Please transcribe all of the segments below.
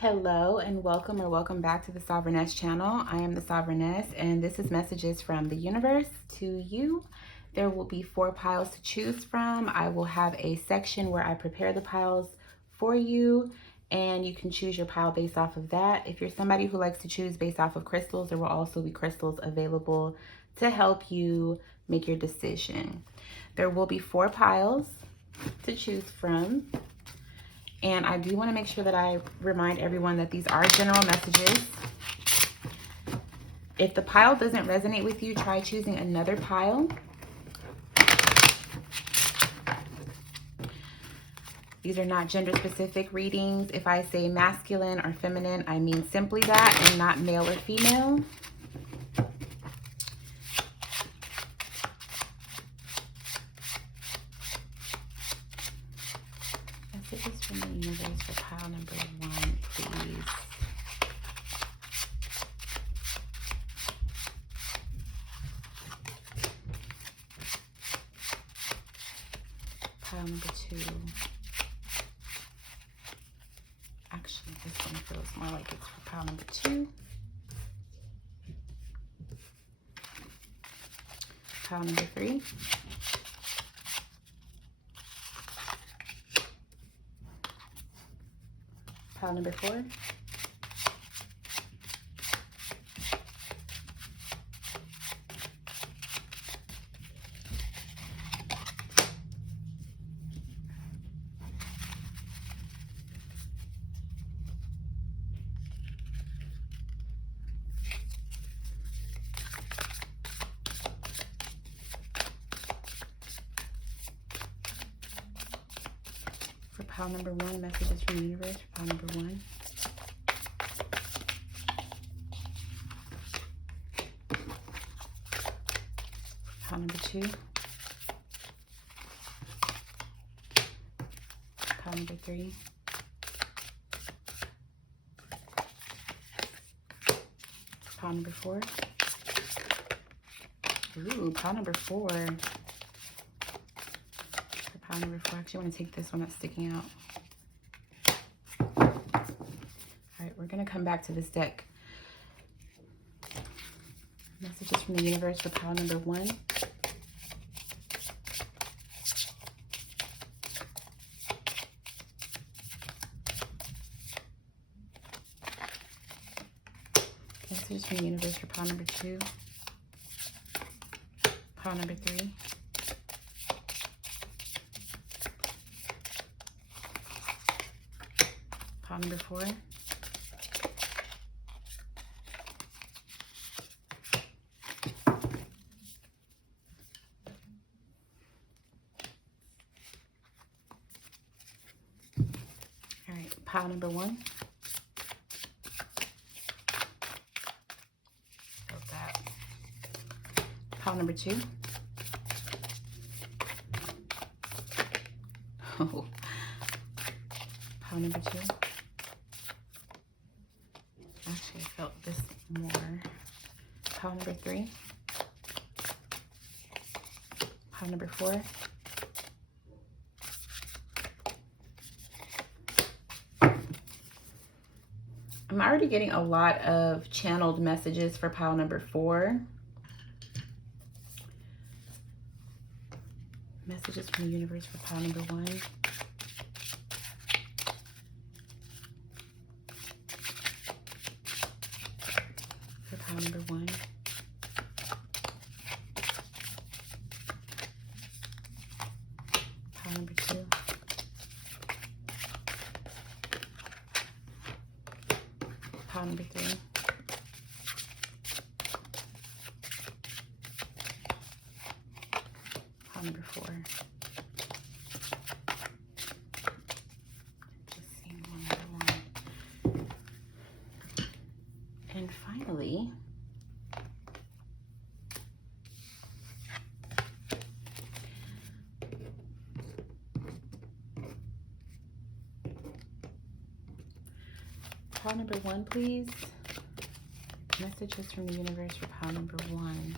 Hello and welcome or welcome back to the Sovereigness channel. I am the Sovereigness and this is messages from the universe to you. There will be 4 piles to choose from. I will have a section where I prepare the piles for you and you can choose your pile based off of that. If you're somebody who likes to choose based off of crystals, there will also be crystals available to help you make your decision. There will be 4 piles to choose from. And I do want to make sure that I remind everyone that these are general messages. If the pile doesn't resonate with you, try choosing another pile. These are not gender specific readings. If I say masculine or feminine, I mean simply that and not male or female. Messages from the universe for pile number 1, please. Pile number 2. Actually, this one feels more like it's for pile number 2. Pile number 3. Pile number 4. For pile number 1, messages from the universe for pile number 1. Pile number 2. Pile number 3. Pile number 4. Ooh, pile number 4. For pile number 4, I actually want to take this one that's sticking out. All right, we're going to come back to this deck. Messages from the universe for pile number 1. Messages from the universe for pile number 2. Pile number 3. Pile number 4. All right, pile number 1. Felt that. Pile number 2. Oh. Pile number 2. Actually, I felt this more. Pile number 3. Pile number 4. I'm already getting a lot of channeled messages for pile number 4. Messages from the universe for pile number 1. For pile number 1. Pile number 2. Pile number 3. Pile number 4. Just seeing one other one. And finally, pile number 1, please. Messages from the universe for pile number 1.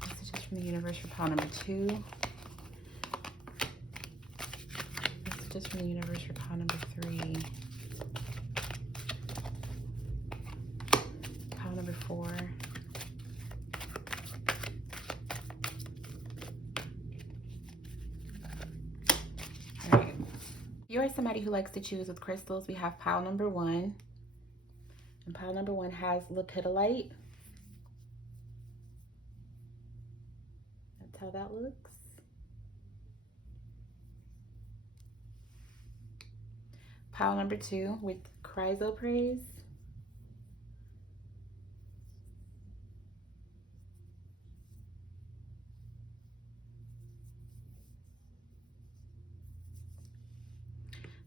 Messages from the universe for pile number 2. Messages from the universe for pile number 3. Pile number 4. All right. If you are somebody who likes to choose with crystals, we have pile number 1. And pile number 1 has Lepidolite. That's how that looks. Pile number 2 with Chrysoprase.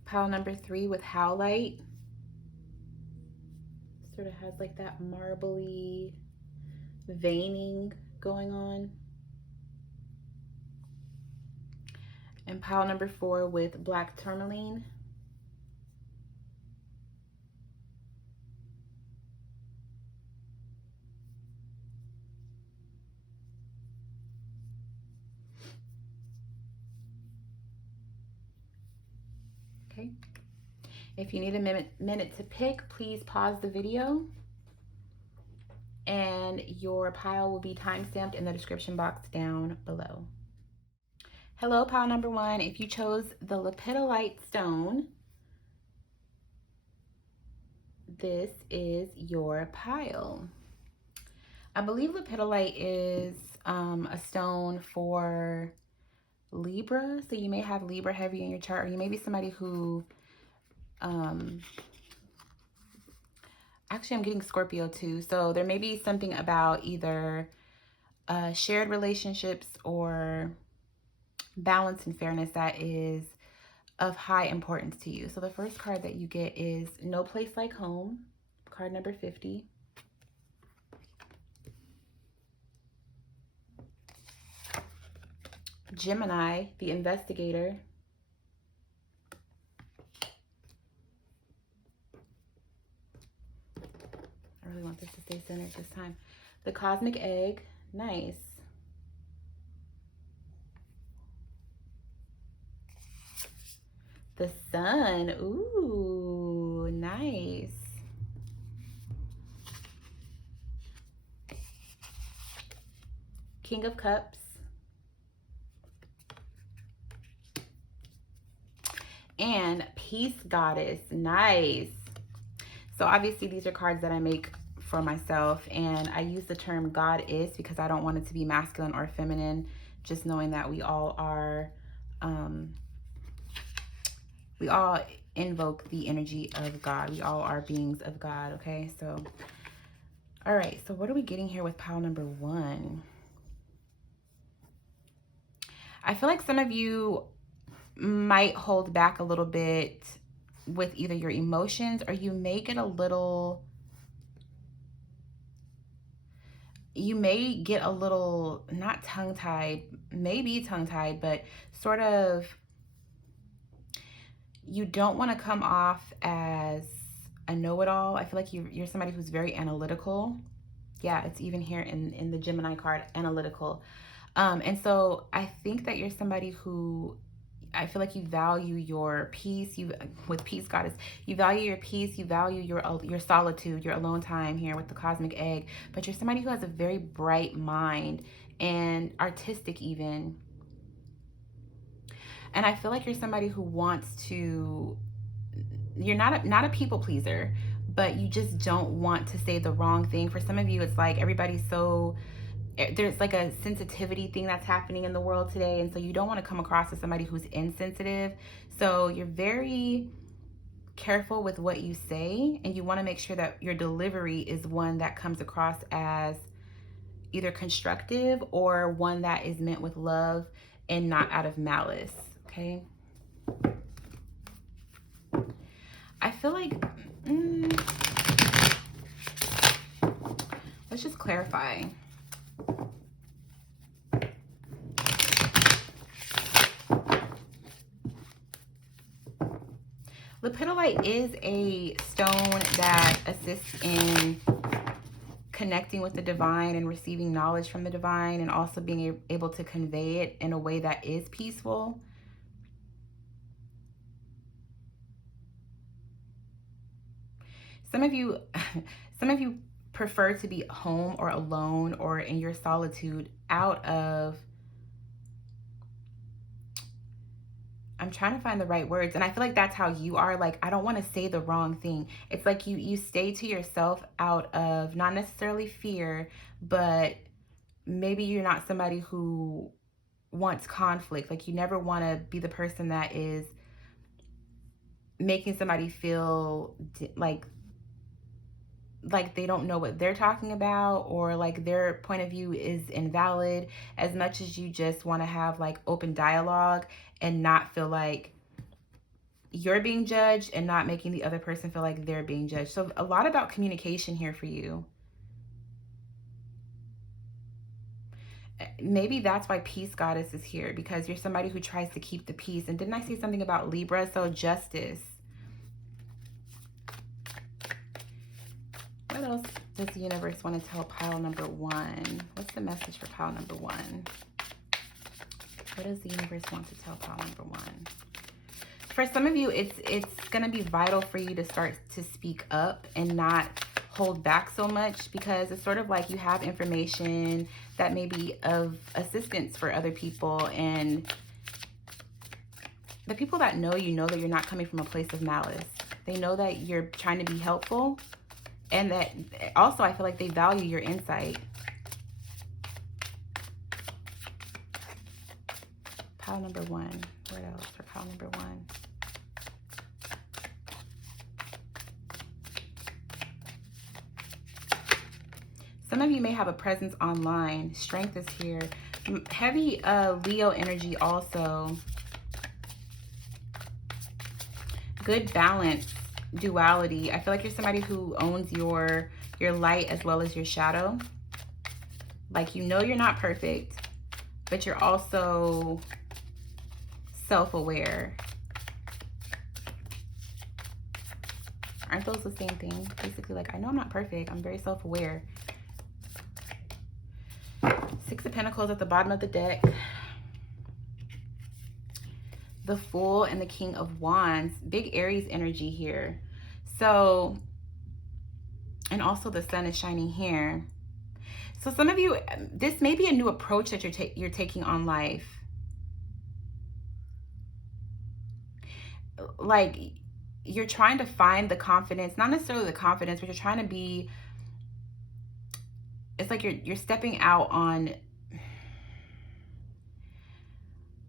Pile number 3 with Howlite. Sort of has like that marbly veining going on. And pile number 4 with black Tourmaline. Okay. If you need a minute to pick, please pause the video, and your pile will be timestamped in the description box down below. Hello, pile number 1. If you chose the Lepidolite stone, this is your pile. I believe Lepidolite is a stone for Libra, so you may have Libra heavy in your chart, or you may be somebody who actually I'm getting Scorpio too, so there may be something about either shared relationships or balance and fairness that is of high importance to you. So the first card that you get is No Place Like Home, card number 50. Gemini, the Investigator. I really want this to stay centered this time. The Cosmic Egg, nice. The Sun, ooh, nice. King of Cups. And Peace Goddess, nice. So obviously these are cards that I make for myself, and I use the term God is because I don't want it to be masculine or feminine, just knowing that we all are, we all invoke the energy of God. We all are beings of God, okay? So, all right, so what are we getting here with pile number 1? I feel like some of you might hold back a little bit with either your emotions, or you may get a little, not tongue-tied, maybe tongue-tied, but sort of, you don't want to come off as a know-it-all. I feel like you're somebody who's very analytical. Yeah, it's even here in the Gemini card, analytical. And so I think that you're somebody who, I feel like you value your peace. With Peace Goddess, you value your peace, you value your solitude, your alone time here with the Cosmic Egg. But you're somebody who has a very bright mind and artistic even. And I feel like you're somebody who wants to, you're not a people pleaser, but you just don't want to say the wrong thing. For some of you, it's like everybody's so, there's like a sensitivity thing that's happening in the world today. And so you don't want to come across as somebody who's insensitive. So you're very careful with what you say, and you want to make sure that your delivery is one that comes across as either constructive or one that is meant with love and not out of malice. Okay. I feel like, let's just clarify. Lepidolite is a stone that assists in connecting with the divine and receiving knowledge from the divine, and also being able to convey it in a way that is peaceful. Some of you prefer to be home or alone or in your solitude out of, I'm trying to find the right words, and I feel like that's how you are. Like, I don't want to say the wrong thing. It's like you stay to yourself out of not necessarily fear, but maybe you're not somebody who wants conflict. Like, you never want to be the person that is making somebody feel like they don't know what they're talking about, or like their point of view is invalid, as much as you just want to have like open dialogue and not feel like you're being judged and not making the other person feel like they're being judged. So a lot about communication here for you. Maybe that's why Peace Goddess is here, because you're somebody who tries to keep the peace. And didn't I say something about Libra? So justice. What else does the universe want to tell pile number 1? What's the message for pile number 1? What does the universe want to tell pile number 1? For some of you, it's going to be vital for you to start to speak up and not hold back so much, because it's sort of like you have information that may be of assistance for other people, and the people that know you know that you're not coming from a place of malice. They know that you're trying to be helpful. And that also, I feel like they value your insight. Pile number 1. What else for pile number 1? Some of you may have a presence online. Strength is here. Heavy Leo energy also. Good balance. Duality. I feel like you're somebody who owns your light as well as your shadow. Like, you know you're not perfect, but you're also self-aware. Aren't those the same thing? Basically, like, I know I'm not perfect. I'm very self-aware. 6 of Pentacles at the bottom of the deck. The Fool and the King of Wands. Big Aries energy here. So, and also the sun is shining here. So some of you, this may be a new approach that you're taking on life. Like, you're trying to find the confidence, not necessarily the confidence, but you're trying to be, it's like you're stepping out on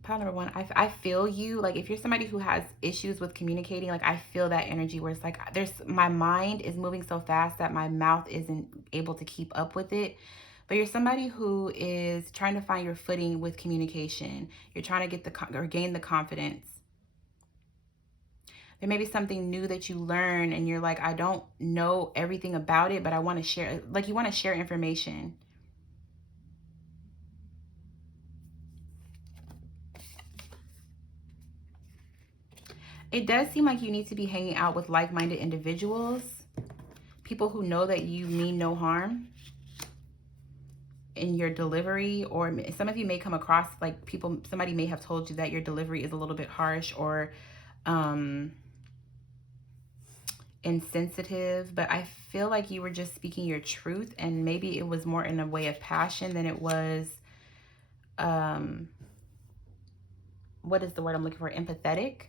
pile number 1. I feel you. Like, if you're somebody who has issues with communicating, like, I feel that energy where it's like my mind is moving so fast that my mouth isn't able to keep up with it. But you're somebody who is trying to find your footing with communication. You're trying to get gain the confidence. There may be something new that you learn and you're like, I don't know everything about it, but I want to share. Like, you want to share information. It does seem like you need to be hanging out with like-minded individuals, people who know that you mean no harm in your delivery, or some of you may come across like somebody may have told you that your delivery is a little bit harsh or insensitive, but I feel like you were just speaking your truth, and maybe it was more in a way of passion than it was, what is the word I'm looking for? Empathetic.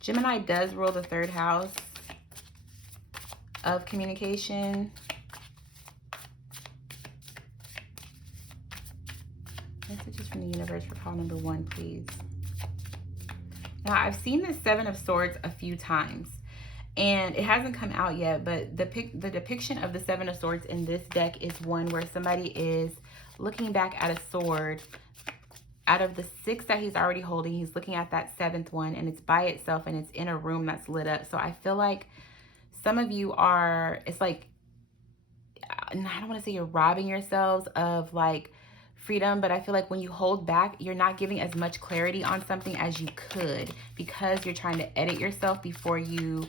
Gemini does rule the 3rd house of communication. Messages from the universe for pile number 1, please. Now, I've seen this 7 of Swords a few times, and it hasn't come out yet, but the depiction of the 7 of Swords in this deck is one where somebody is looking back at a sword. Out of the 6 that he's already holding, he's looking at that 7th one, and it's by itself, and it's in a room that's lit up. So I feel like some of you are, it's like, I don't want to say you're robbing yourselves of like freedom, but I feel like when you hold back, you're not giving as much clarity on something as you could, because you're trying to edit yourself before you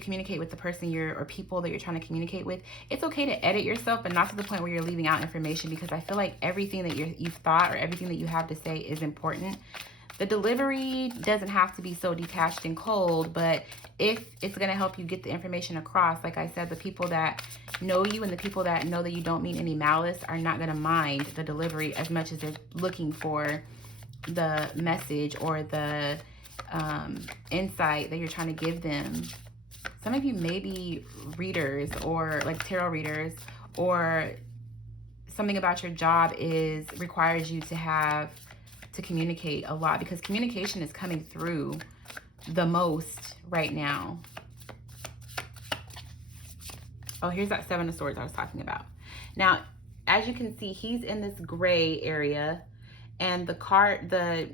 communicate with the person or people that you're trying to communicate with. It's okay to edit yourself, but not to the point where you're leaving out information, because I feel like everything that you've thought or everything that you have to say is important. The delivery doesn't have to be so detached and cold, but if it's going to help you get the information across, like I said, the people that know you and the people that know that you don't mean any malice are not going to mind the delivery as much as they're looking for the message or the insight that you're trying to give them. Some of you may be readers, or like tarot readers, or something about your job requires you to communicate a lot, because communication is coming through the most right now. Oh, here's that Seven of Swords I was talking about. Now, as you can see, he's in this gray area, and the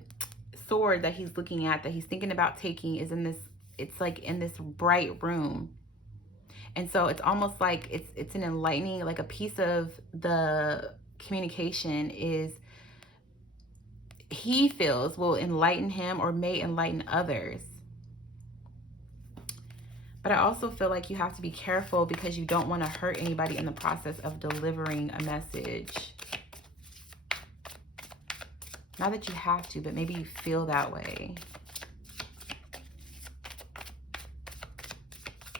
sword that he's looking at, that he's thinking about taking, is in this, it's like in this bright room. And so it's almost like it's an enlightening, like a piece of the communication he feels will enlighten him or may enlighten others. But I also feel like you have to be careful, because you don't want to hurt anybody in the process of delivering a message. Not that you have to, but maybe you feel that way.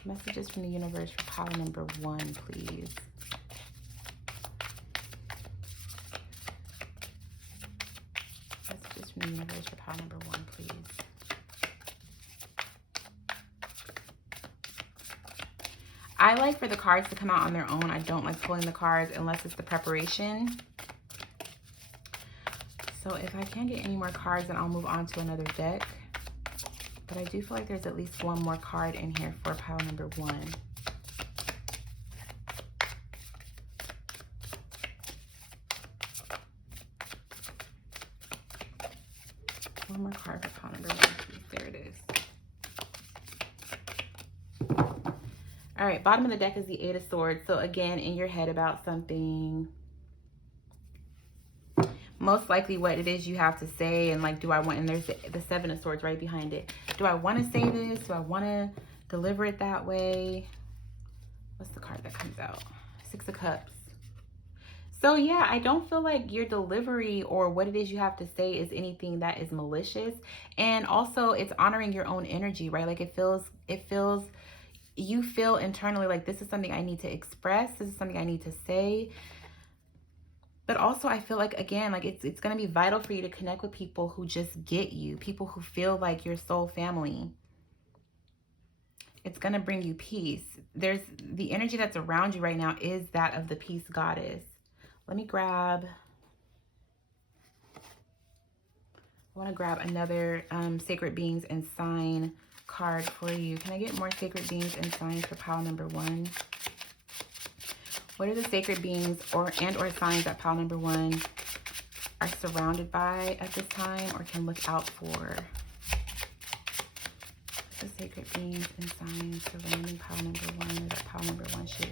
Messages from the universe for pile number 1, please. Messages from the universe for pile number 1, please. I like for the cards to come out on their own. I don't like pulling the cards unless it's the preparation. So if I can't get any more cards, then I'll move on to another deck. But I do feel like there's at least one more card in here for pile number 1. One more card for pile number 1, please. There it is. All right, bottom of the deck is the Eight of Swords. So again, in your head about something, most likely what it is you have to say, and like, do I want, and there's the Seven of Swords right behind it. Do I want to say this? Do I want to deliver it that way? What's the card that comes out? Six of Cups. So yeah, I don't feel like your delivery or what it is you have to say is anything that is malicious. And also it's honoring your own energy, right? Like you feel internally like this is something I need to express. This is something I need to say. But also I feel like, again, like it's going to be vital for you to connect with people who just get you, people who feel like your soul family. It's going to bring you peace. There's the energy that's around you right now is that of the peace goddess. Let me grab, I want to grab another Sacred Beings and Sign card for you. Can I get more Sacred Beings and Signs for pile number 1? What are the sacred beings or signs that pile number 1 are surrounded by at this time or can look out for? The sacred beings and signs surrounding pile number 1 that pile number 1 should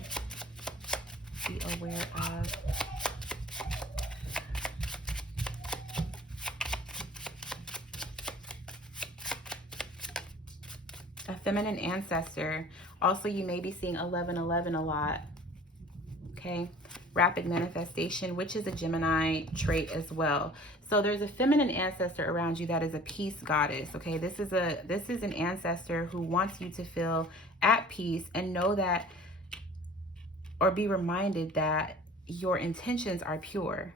be aware of. A feminine ancestor. Also, you may be seeing 1111 a lot. Okay, rapid manifestation, which is a Gemini trait as well. So there's a feminine ancestor around you that is a peace goddess. Okay, this is an ancestor who wants you to feel at peace and know that, or be reminded that your intentions are pure.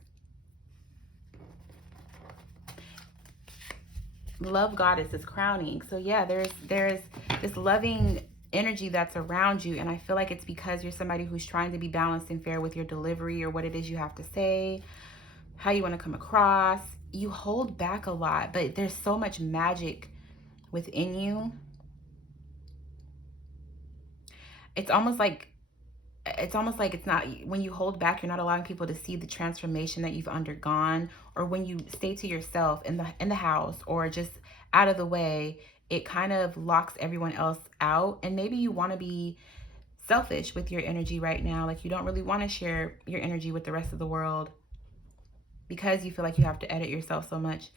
Love goddess is crowning. So yeah, there's this loving energy that's around you, and I feel like it's because you're somebody who's trying to be balanced and fair with your delivery or what it is you have to say, how you want to come across. You hold back a lot, but there's so much magic within you. It's almost like it's not, when you hold back, you're not allowing people to see the transformation that you've undergone, or when you stay to yourself in the house or just out of the way, it kind of locks everyone else out. And maybe you want to be selfish with your energy right now. Like you don't really want to share your energy with the rest of the world because you feel like you have to edit yourself so much.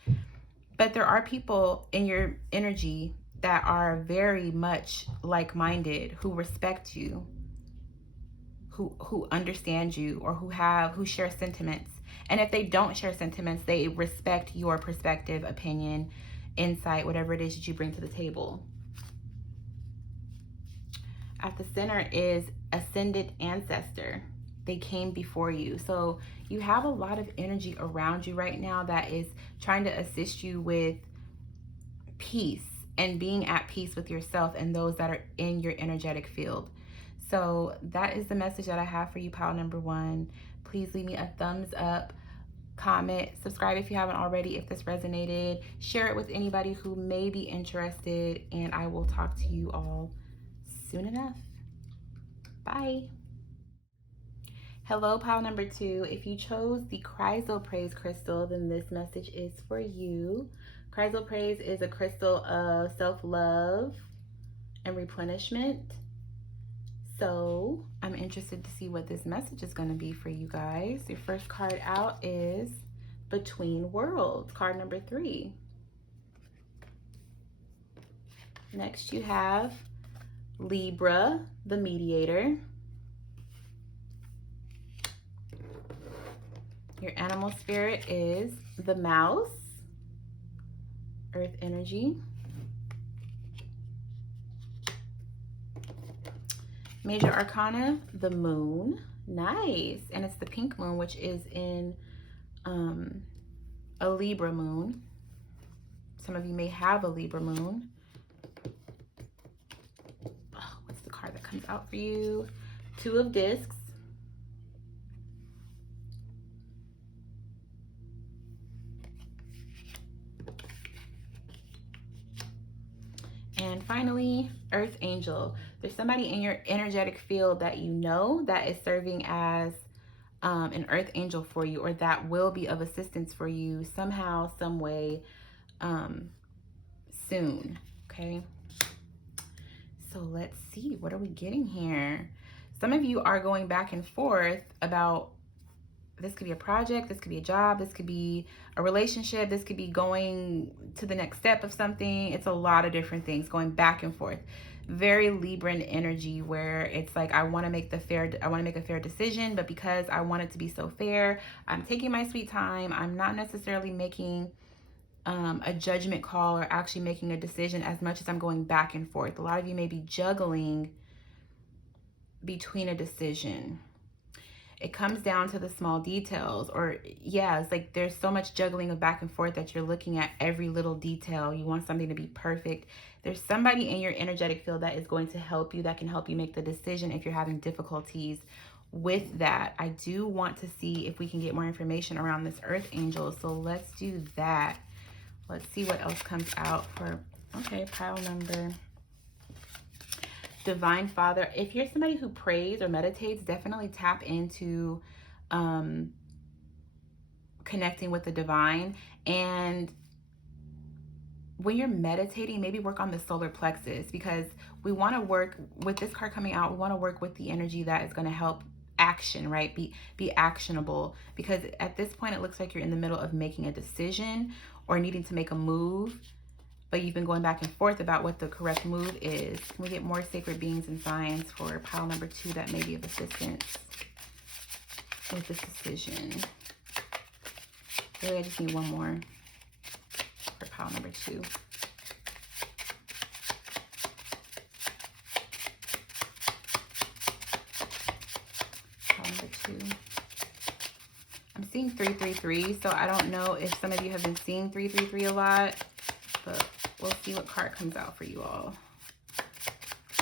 But there are people in your energy that are very much like-minded, who respect you, who understand you, or who share sentiments. And if they don't share sentiments, they respect your perspective, opinion, insight, whatever it is that you bring to the table. At the center is ascended ancestor. They came before you. So you have a lot of energy around you right now that is trying to assist you with peace and being at peace with yourself and those that are in your energetic field. So that is the message that I have for you, pile number 1. Please leave me a thumbs up, comment, subscribe if you haven't already, if this resonated. Share it with anybody who may be interested, and I will talk to you all soon enough. Bye. Hello, pile number 2. If you chose the Chrysoprase crystal, then this message is for you. Chrysoprase is a crystal of self-love and replenishment. So I'm interested to see what this message is going to be for you guys. Your first card out is Between Worlds, card number 3. Next you have Libra, the Mediator. Your animal spirit is the Mouse, Earth energy. Major Arcana, the Moon. Nice. And it's the pink moon, which is in a Libra moon. Some of you may have a Libra moon. Oh, what's the card that comes out for you? 2 of Discs. And finally, Earth Angel. There's somebody in your energetic field that you know that is serving as an Earth Angel for you, or that will be of assistance for you somehow, some way, soon. Okay. So let's see, what are we getting here? Some of you are going back and forth about, this could be a project, this could be a job, this could be a relationship, this could be going to the next step of something. It's a lot of different things going back and forth. Very Libran energy, where it's like, I want to make a fair decision, but because I want it to be so fair, I'm taking my sweet time. I'm not necessarily making a judgment call or actually making a decision as much as I'm going back and forth. A lot of you may be juggling between a decision. It comes down to the small details, or yeah, it's like there's so much juggling of back and forth that you're looking at every little detail. You want something to be perfect. There's somebody in your energetic field that is going to help you, that can help you make the decision if you're having difficulties with that. I do want to see if we can get more information around this Earth Angel, so let's do that. Let's see what else comes out for, okay, pile number. Divine Father. If you're somebody who prays or meditates, definitely tap into connecting with the divine. And when you're meditating, maybe work on the solar plexus, because we want to work with this card coming out. We want to work with the energy that is going to help action, right? Be actionable, because at this point it looks like you're in the middle of making a decision or needing to make a move, but you've been going back and forth about what the correct move is. Can we get more sacred beings and signs for pile number 2 that may be of assistance with this decision? Really, I just need one more for pile number 2. Pile number 2. I'm seeing 333, so I don't know if some of you have been seeing 333 a lot, but we'll see what card comes out for you all.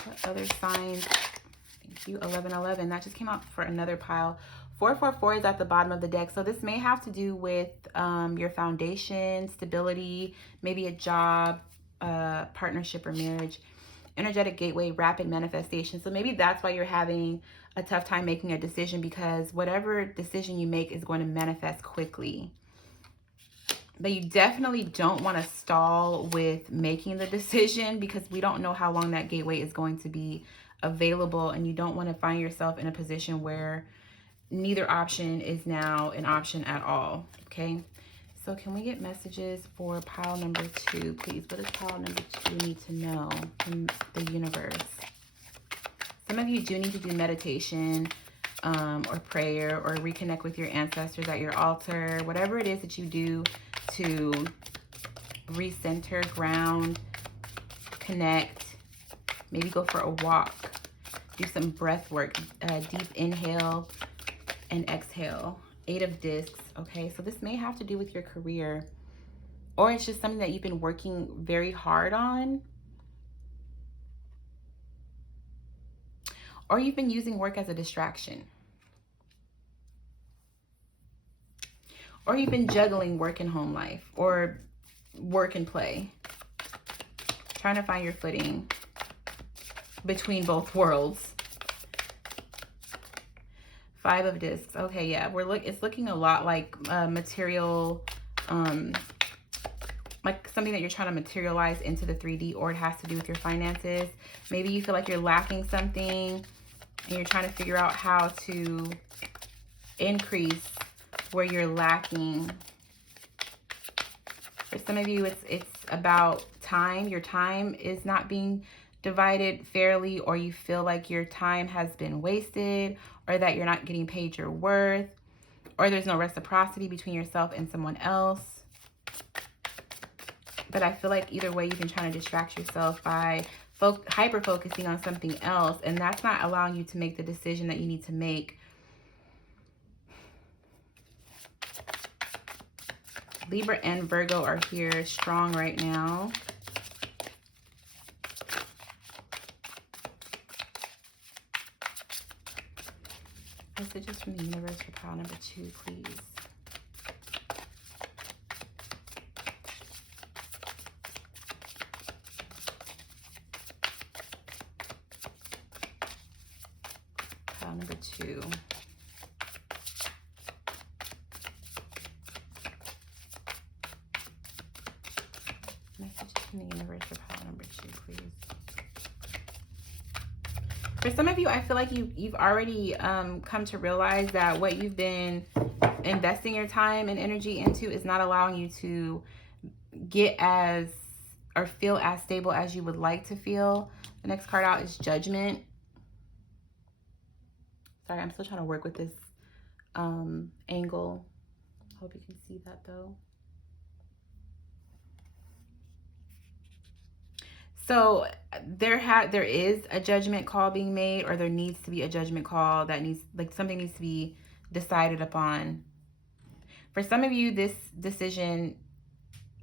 What other signs? Thank you. 1111. That just came out for another pile. 444 is at the bottom of the deck. So this may have to do with your foundation, stability, maybe a job, partnership, or marriage. Energetic gateway, rapid manifestation. So maybe that's why you're having a tough time making a decision, because whatever decision you make is going to manifest quickly. But you definitely don't want to stall with making the decision, because we don't know how long that gateway is going to be available, and you don't want to find yourself in a position where neither option is now an option at all. Okay, so can we get messages for pile number 2, please? What does pile number 2 need to know from the universe? Some of you do need to do meditation or prayer or reconnect with your ancestors at your altar, whatever it is that you do to recenter, ground, connect. Maybe go for a walk, do some breath work, deep inhale and exhale. 8 of discs. Okay, so this may have to do with your career, or it's just something that you've been working very hard on, or you've been using work as a distraction, or you've been juggling work and home life, or work and play, trying to find your footing between both worlds. 5 of discs. Okay, yeah, it's looking a lot like material, like something that you're trying to materialize into the 3D, or it has to do with your finances. Maybe you feel like you're lacking something and you're trying to figure out how to increase where you're lacking. For some of you, it's about time. Your time is not being divided fairly, or you feel like your time has been wasted, or that you're not getting paid your worth, or there's no reciprocity between yourself and someone else. But I feel like either way, you've been trying to distract yourself by hyper focusing on something else, and that's not allowing you to make the decision that you need to make. Libra and Virgo are here strong right now. Messages from the universe for pile number 2, please. Pile number 2. Messages from the universe for pile number 2, please. For some of you, I feel like you've already come to realize that what you've been investing your time and energy into is not allowing you to get as or feel as stable as you would like to feel. The next card out is Judgment. Sorry, I'm still trying to work with this angle. Hope you can see that though. So there is a judgment call being made, or there needs to be a judgment call that something needs to be decided upon. For some of you, this decision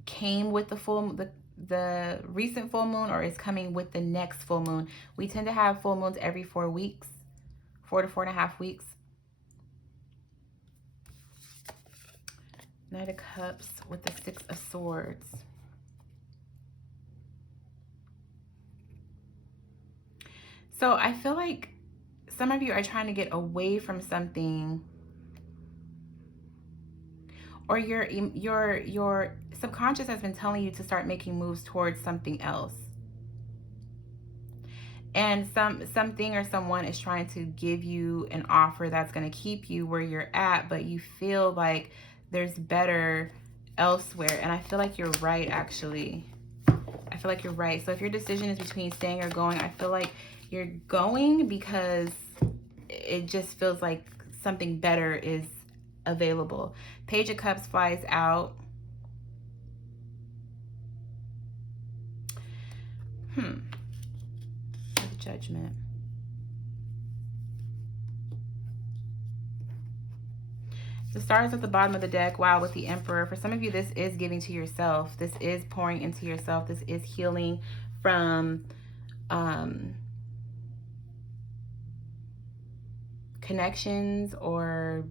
came with the recent full moon, or is coming with the next full moon. We tend to have full moons every 4 weeks, 4 to 4.5 weeks. Knight of Cups with the 6 of Swords. So I feel like some of you are trying to get away from something, or your subconscious has been telling you to start making moves towards something else. And something or someone is trying to give you an offer that's going to keep you where you're at, but you feel like there's better elsewhere. And I feel like you're right, actually. I feel like you're right. So if your decision is between staying or going, I feel like you're going because it just feels like something better is available. Page of Cups flies out. Judgment. The stars at the bottom of the deck. Wow, with the Emperor. For some of you, this is giving to yourself. This is pouring into yourself. This is healing from connections or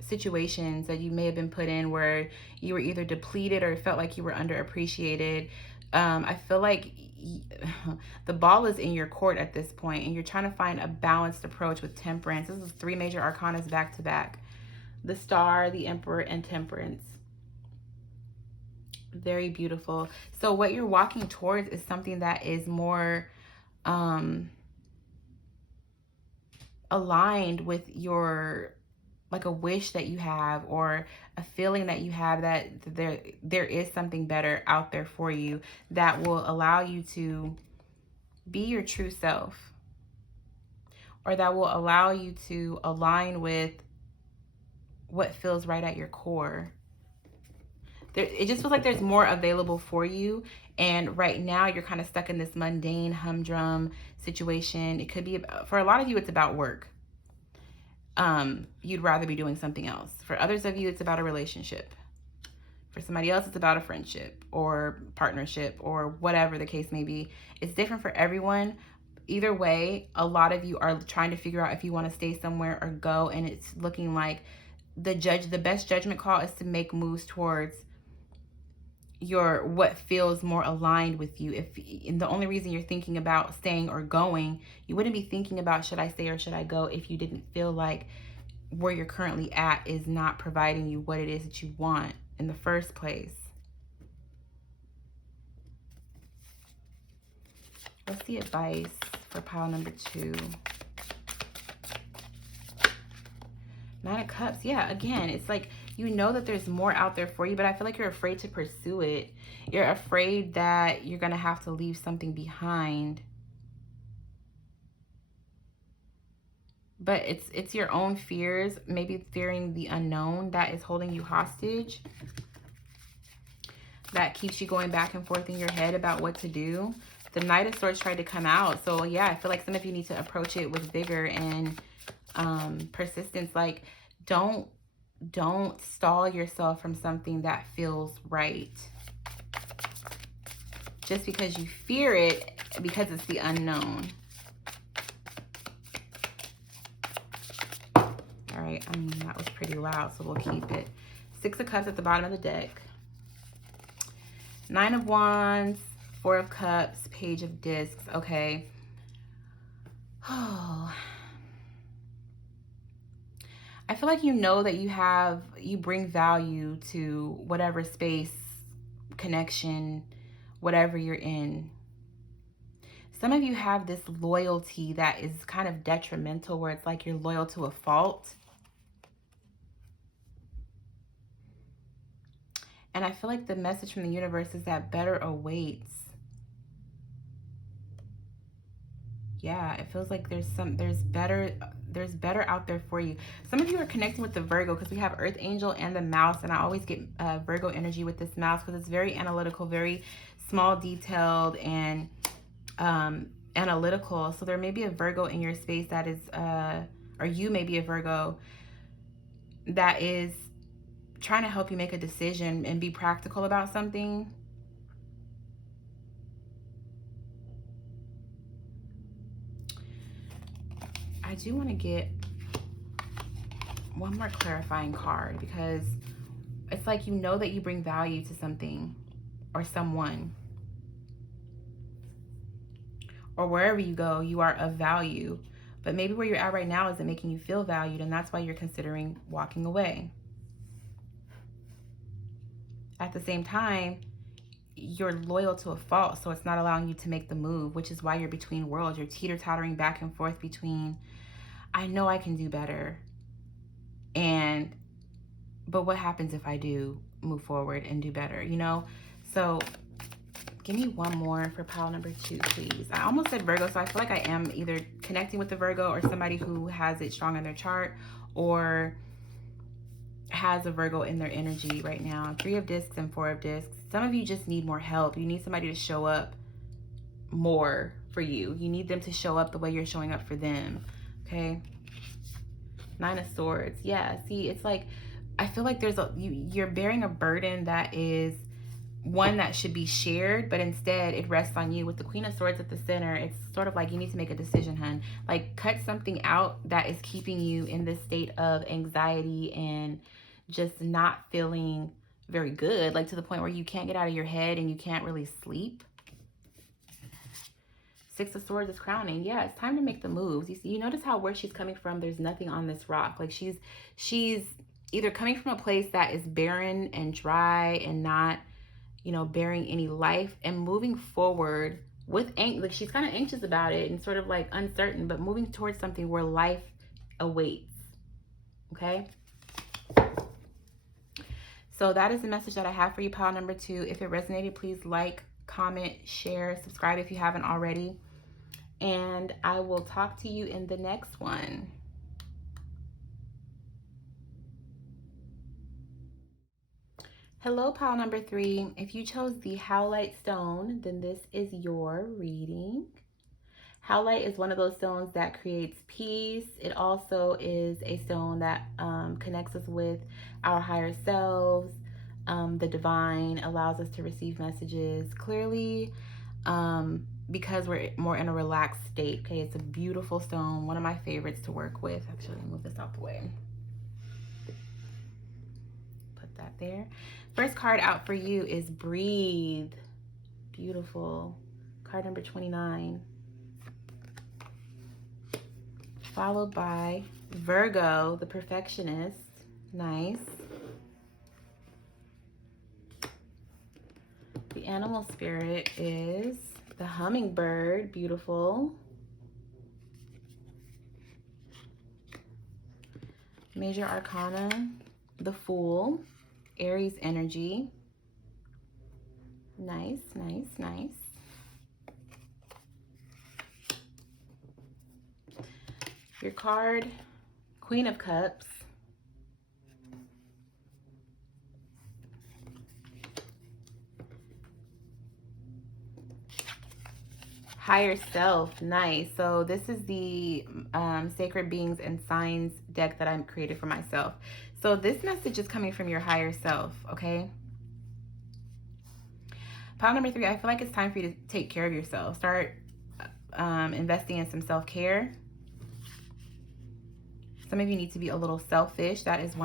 situations that you may have been put in where you were either depleted or felt like you were underappreciated. I feel like the ball is in your court at this point, and you're trying to find a balanced approach with Temperance. This is 3 major arcanas back to back. The Star, the Emperor, and Temperance. Very beautiful. So what you're walking towards is something that is more aligned with your, like a wish that you have, or a feeling that you have that there is something better out there for you that will allow you to be your true self, or that will allow you to align with what feels right at your core. It just feels like there's more available for you. And right now you're kind of stuck in this mundane, humdrum situation. It could be, for a lot of you, it's about work. You'd rather be doing something else. For others of you, it's about a relationship. For somebody else, it's about a friendship or partnership or whatever the case may be. It's different for everyone. Either way, a lot of you are trying to figure out if you want to stay somewhere or go. And it's looking like the best judgment call is to make moves towards what feels more aligned with you. And the only reason you're thinking about staying or going, you wouldn't be thinking about should I stay or should I go if you didn't feel like where you're currently at is not providing you what it is that you want in the first place. What's the advice for pile number 2? 9 of Cups. Yeah, again, it's like you know that there's more out there for you, but I feel like you're afraid to pursue it. You're afraid that you're going to have to leave something behind. But it's your own fears, maybe fearing the unknown, that is holding you hostage. That keeps you going back and forth in your head about what to do. The Knight of Swords tried to come out. So yeah, I feel like some of you need to approach it with vigor and persistence. Like don't stall yourself from something that feels right. Just because you fear it, because it's the unknown. All right, I mean, that was pretty loud, so we'll keep it. 6 of Cups at the bottom of the deck. 9 of Wands, 4 of Cups, Page of Discs. Okay. Oh. I feel like you know that you bring value to whatever space, connection, whatever you're in. Some of you have this loyalty that is kind of detrimental, where it's like you're loyal to a fault. And I feel like the message from the universe is that better awaits. Yeah, it feels like there's better out there for you. Some of you are connecting with the Virgo because we have Earth Angel and the Mouse, and I always get Virgo energy with this Mouse because it's very analytical, very small, detailed, and analytical. So there may be a Virgo in your space that is, or you may be a Virgo that is trying to help you make a decision and be practical about something. I do want to get one more clarifying card, because it's like you know that you bring value to something or someone, or wherever you go, you are of value. But maybe where you're at right now isn't making you feel valued, and that's why you're considering walking away. At the same time, you're loyal to a fault, so it's not allowing you to make the move, which is why you're between worlds. You're teeter-tottering back and forth between, I know I can do better, but what happens if I do move forward and do better, you know? So give me one more for pile number 2, please. I almost said Virgo, so I feel like I am either connecting with the Virgo or somebody who has it strong in their chart, or has a Virgo in their energy right now. 3 of Discs and 4 of Discs. Some of you just need more help. You need somebody to show up more for you. You need them to show up the way you're showing up for them. Okay. 9 of Swords. Yeah. See, it's like, I feel like you're bearing a burden that is one that should be shared, but instead it rests on you. With the Queen of Swords at the center, it's sort of like you need to make a decision, hun. Like, cut something out that is keeping you in this state of anxiety and just not feeling very good, like to the point where you can't get out of your head and you can't really sleep. 6 of Swords is crowning. Yeah, it's time to make the moves. You notice how where she's coming from, there's nothing on this rock. Like she's either coming from a place that is barren and dry and not, you know, bearing any life, and moving forward like she's kind of anxious about it and sort of like uncertain, but moving towards something where life awaits. Okay. So that is the message that I have for you, pile number 2. If it resonated, please like, comment, share, subscribe if you haven't already. And I will talk to you in the next one. Hello, pile number 3. If you chose the Howlite stone, then this is your reading. Howlite is one of those stones that creates peace. It also is a stone that connects us with our higher selves, the divine, allows us to receive messages clearly because we're more in a relaxed state. Okay, it's a beautiful stone, one of my favorites to work with. Actually, let me move this out the way. Put that there. First card out for you is Breathe. Beautiful. Card number 29. Followed by Virgo, the Perfectionist. Nice. The animal spirit is the Hummingbird. Beautiful. Major Arcana, the Fool. Aries energy. Nice, nice, nice. Your card, Queen of Cups. Higher Self, nice. So this is the Sacred Beings and Signs deck that I created for myself. So this message is coming from your higher self, okay? Pile number 3, I feel like it's time for you to take care of yourself. Start investing in some self-care. Some of you need to be a little selfish. That is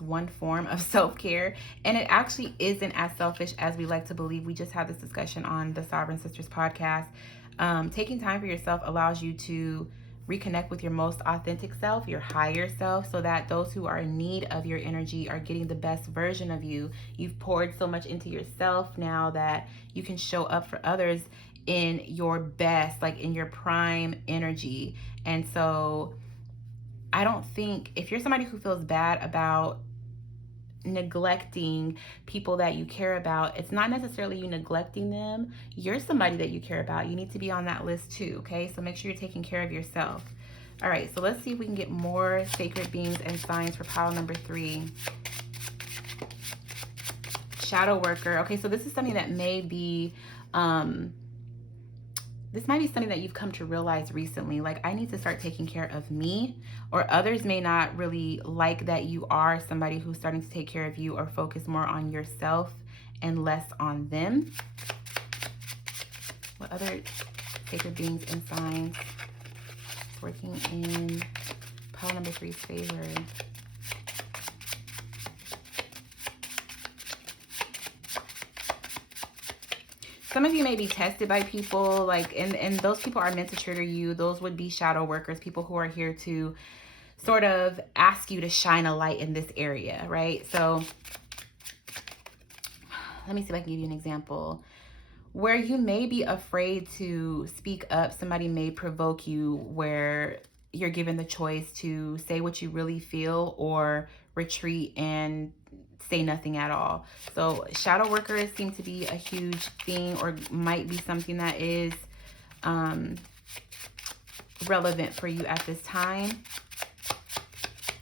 one form of self-care. And it actually isn't as selfish as we like to believe. We just had this discussion on the Sovereign Sisters podcast. Taking time for yourself allows you to reconnect with your most authentic self, your higher self, so that those who are in need of your energy are getting the best version of you. You've poured so much into yourself now that you can show up for others in your best, like in your prime energy. And so I don't think, if you're somebody who feels bad about neglecting people that you care about, it's not necessarily you neglecting them. You're somebody that you care about. You need to be on that list too, okay? So make sure you're taking care of yourself. All right, so let's see if we can get more Sacred Beings and Signs for pile number 3. Shadow Worker. Okay, so this is something that may be this might be something that you've come to realize recently, like I need to start taking care of me, or others may not really like that you are somebody who's starting to take care of you or focus more on yourself and less on them. What other Sacred Beings and Signs working in pile number 3's favor? Some of you may be tested by people, like, and those people are meant to trigger you. Those would be shadow workers, people who are here to sort of ask you to shine a light in this area, right? So let me see if I can give you an example. Where you may be afraid to speak up, somebody may provoke you where you're given the choice to say what you really feel or retreat and say nothing at all. So shadow workers seem to be a huge thing, or might be something that is relevant for you at this time.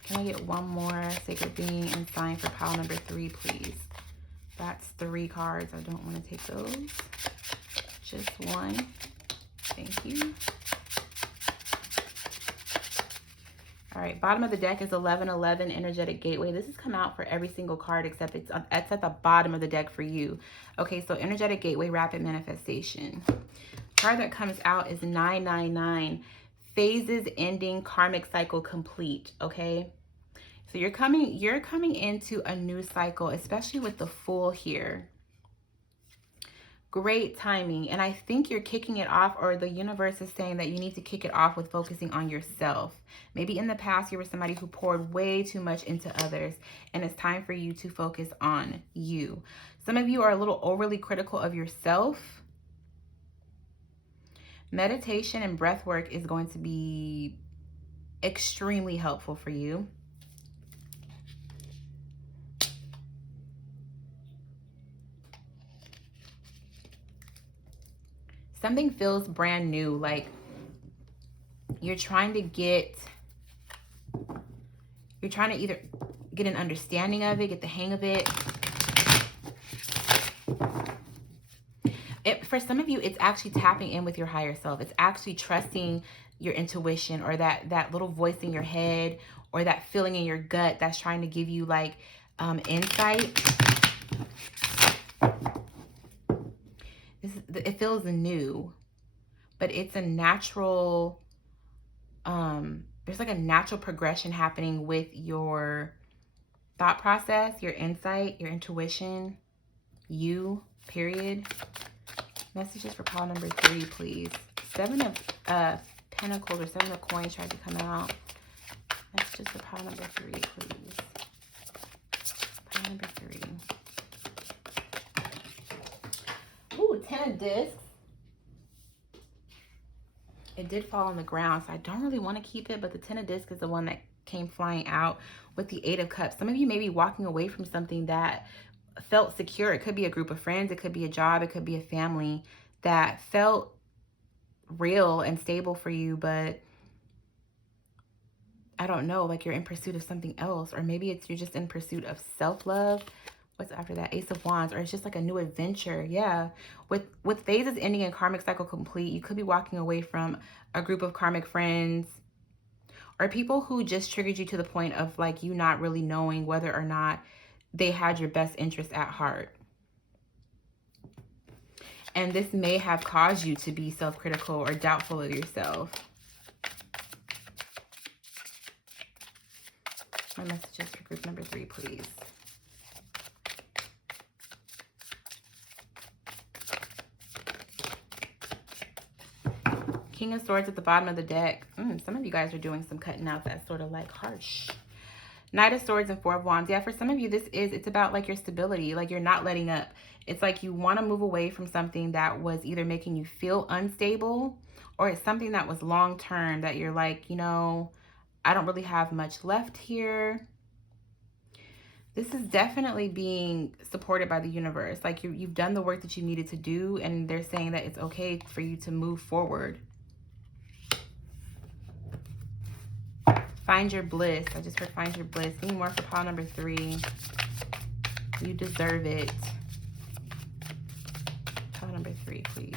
Can I get one more Sacred Being and Sign for pile number 3, please? That's 3 cards. I don't want to take those. Just one. Thank you. All right, bottom of the deck is 1111 Energetic Gateway. This has come out for every single card except it's at the bottom of the deck for you. Okay, so Energetic Gateway, Rapid Manifestation. Card that comes out is 999. Phases ending, karmic cycle complete. Okay, so you're coming into a new cycle, especially with the Fool here. Great timing. And I think you're kicking it off, or the universe is saying that you need to kick it off with focusing on yourself. Maybe in the past you were somebody who poured way too much into others, and it's time for you to focus on you. Some of you are a little overly critical of yourself. Meditation and breath work is going to be extremely helpful for you. Something feels brand new, like you're trying to either get an understanding of it, get the hang of it. For some of you, it's actually tapping in with your higher self. It's actually trusting your intuition, or that little voice in your head, or that feeling in your gut that's trying to give you like insight. It feels new, but it's a natural, there's like a natural progression happening with your thought process, your insight, your intuition, you, period. Messages for pile number 3, please. 7 of Pentacles or 7 of Coins tried to come out. Messages for pile number 3, please. Pile number 3. Ooh, 10 of Discs. It did fall on the ground, so I don't really want to keep it, but the 10 of Discs is the one that came flying out with the 8 of Cups. Some of you may be walking away from something that felt secure. It could be a group of friends, it could be a job, it could be a family that felt real and stable for you, but I don't know, like you're in pursuit of something else, or maybe you're just in pursuit of self-love. What's after that? Ace of Wands, or it's just like a new adventure. Yeah, with phases ending and karmic cycle complete, you could be walking away from a group of karmic friends or people who just triggered you to the point of like you not really knowing whether or not they had your best interest at heart. And this may have caused you to be self-critical or doubtful of yourself. My messages for group number 3, please. King of Swords at the bottom of the deck. Some of you guys are doing some cutting out that's sort of like harsh. Knight of Swords and 4 of Wands. Yeah, for some of you, it's about like your stability. Like you're not letting up. It's like you want to move away from something that was either making you feel unstable, or it's something that was long-term that you're like, you know, I don't really have much left here. This is definitely being supported by the universe. Like you've done the work that you needed to do, and they're saying that it's okay for you to move forward. Find your bliss. I just heard find your bliss. Give me more for pile number 3. You deserve it. Pile number 3, please.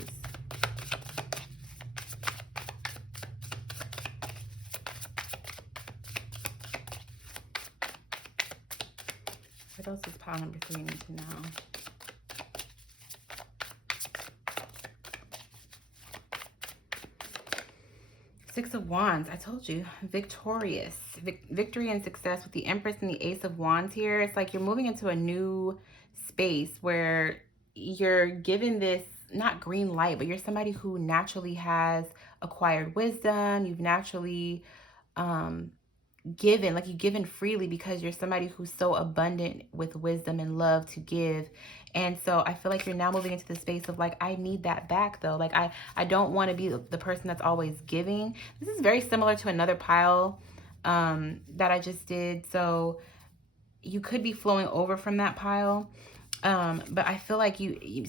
What else does pile number 3 need to know? Six of Wands. I told you, victorious. Victory and success with the Empress and the Ace of Wands here. It's like you're moving into a new space where you're given this, not green light, but you're somebody who naturally has acquired wisdom. You've naturally given, like you've given freely because you're somebody who's so abundant with wisdom and love to give. And so I feel like you're now moving into the space of like, I need that back though. Like I don't want to be the person that's always giving. This is very similar to another pile that I just did. So you could be flowing over from that pile. But I feel like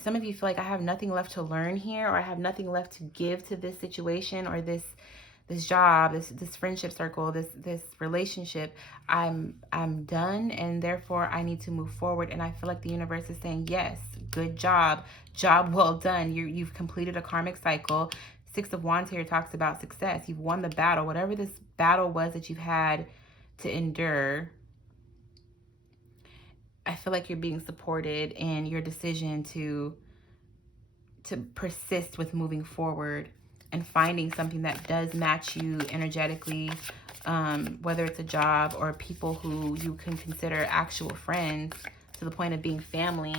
some of you feel like I have nothing left to learn here, or I have nothing left to give to this situation, or this job, this friendship circle, this relationship. I'm done, and therefore I need to move forward. And I feel like the universe is saying, yes, good job well done. You've completed a karmic cycle. 6 of Wands here talks about success. You've won the battle, whatever this battle was that you've had to endure. I feel like you're being supported in your decision to persist with moving forward and finding something that does match you energetically, whether it's a job or people who you can consider actual friends to the point of being family.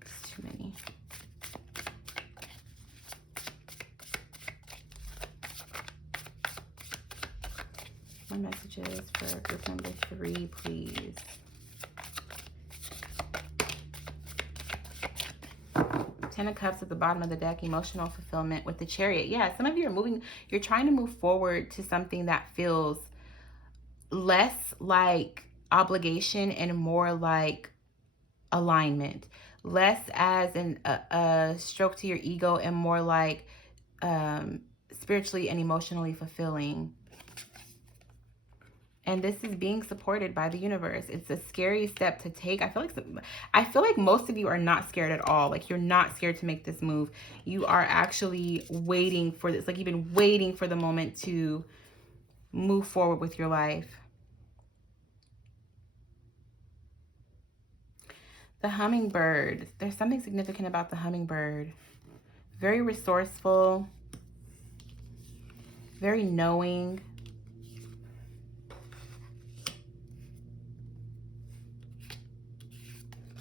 It's too many. More messages for group number 3, please. Ten of Cups at the bottom of the deck, emotional fulfillment with the Chariot. Yeah, some of you are moving, you're trying to move forward to something that feels less like obligation and more like alignment. Less as a stroke to your ego and more like spiritually and emotionally fulfilling. And this is being supported by the universe. It's a scary step to take. I feel like most of you are not scared at all. Like, you're not scared to make this move. You are actually waiting for this. Like, you've been waiting for the moment to move forward with your life. The hummingbird. There's something significant about the hummingbird. Very resourceful. Very knowing.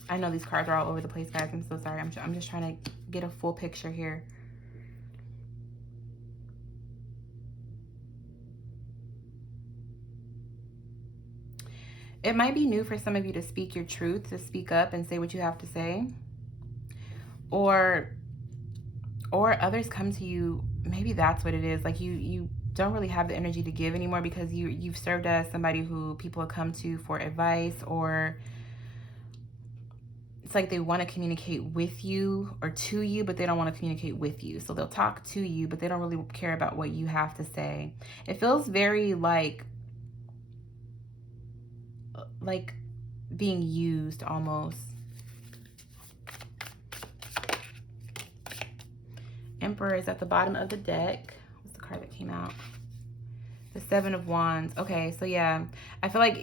I know these cards are all over the place, guys. I'm so sorry. I'm just trying to get a full picture here. It might be new for some of you to speak your truth, to speak up and say what you have to say. Or others come to you, maybe that's what it is. Like, you don't really have the energy to give anymore because you've served as somebody who people have come to for advice, or it's like they want to communicate with you or to you, but they don't want to communicate with you. So they'll talk to you, but they don't really care about what you have to say. It feels very like being used almost. Emperor is at the bottom of the deck. What's the card that came out? The Seven of Wands. Okay, so yeah, I feel like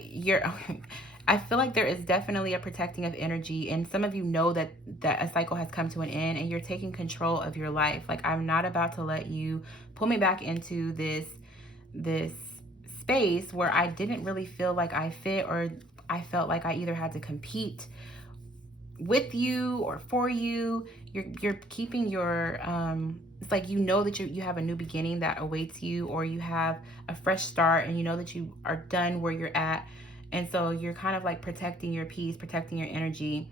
I feel like there is definitely a protecting of energy, and some of you know that a cycle has come to an end and you're taking control of your life. Like, I'm not about to let you pull me back into this space where I didn't really feel like I fit, or I felt like I either had to compete with you or for you. You're keeping your it's like, you know that you have a new beginning that awaits you, or you have a fresh start, and you know that you are done where you're at. And so you're kind of like protecting your peace, protecting your energy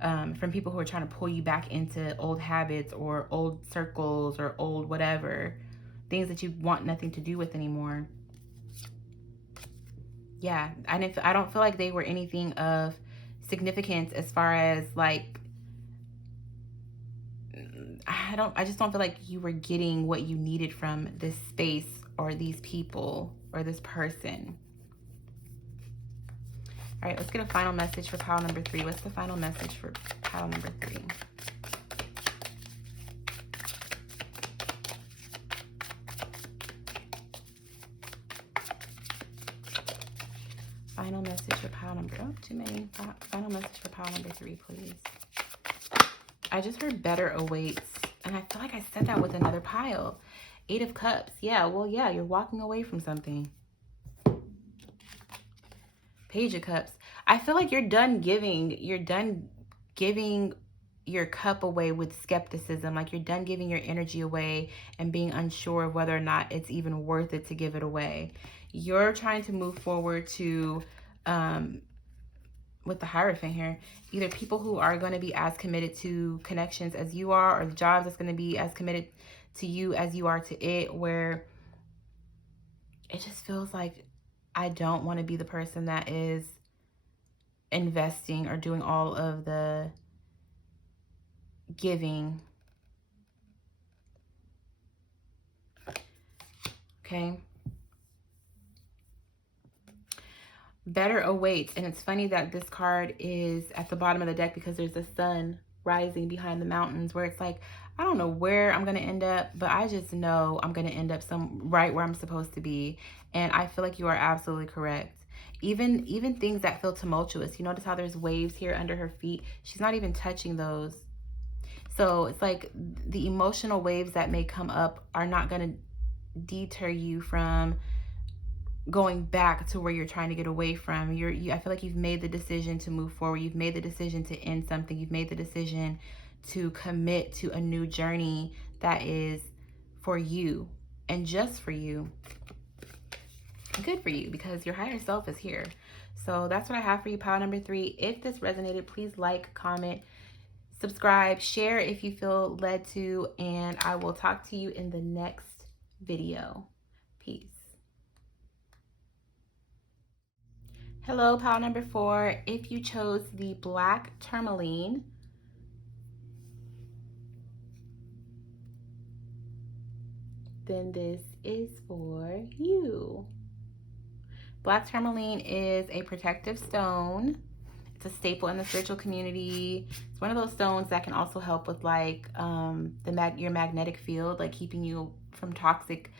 from people who are trying to pull you back into old habits or old circles or old whatever, things that you want nothing to do with anymore. Yeah, I don't feel like they were anything of significance as far as like, I just don't feel like you were getting what you needed from this space or these people or this person. All right, let's get a final message for pile number 3. What's the final message for pile number 3? Final message for pile number, oh, too many. Final message for pile number 3, please. I just heard better awaits, and I feel like I said that with another pile. 8 of Cups. Yeah, well, yeah, you're walking away from something. Page of Cups. I feel like you're done giving your cup away with skepticism. Like, you're done giving your energy away and being unsure of whether or not it's even worth it to give it away. You're trying to move forward to, with the Hierophant here, either people who are going to be as committed to connections as you are, or the jobs that's going to be as committed to you as you are to it, where it just feels like, I don't want to be the person that is investing or doing all of the giving. Okay. Better awaits. And it's funny that this card is at the bottom of the deck because there's the sun rising behind the mountains, where it's like, I don't know where I'm going to end up, but I just know I'm going to end up right where I'm supposed to be. And I feel like you are absolutely correct. Even things that feel tumultuous. You notice how there's waves here under her feet? She's not even touching those. So it's like the emotional waves that may come up are not going to deter you from going back to where you're trying to get away from. I feel like you've made the decision to move forward. You've made the decision to end something. You've made the decision to commit to a new journey that is for you and just for you. Good for you, because your higher self is here. So that's what I have for you, pile number 3. If this resonated, please like, comment, Subscribe, share if you feel led to, and I will talk to you in the next video. Peace. Hello, pile number 4. If you chose the black tourmaline, then this is for you. Black tourmaline is a protective stone. It's a staple in the spiritual community. It's one of those stones that can also help with like your magnetic field, like keeping you from toxic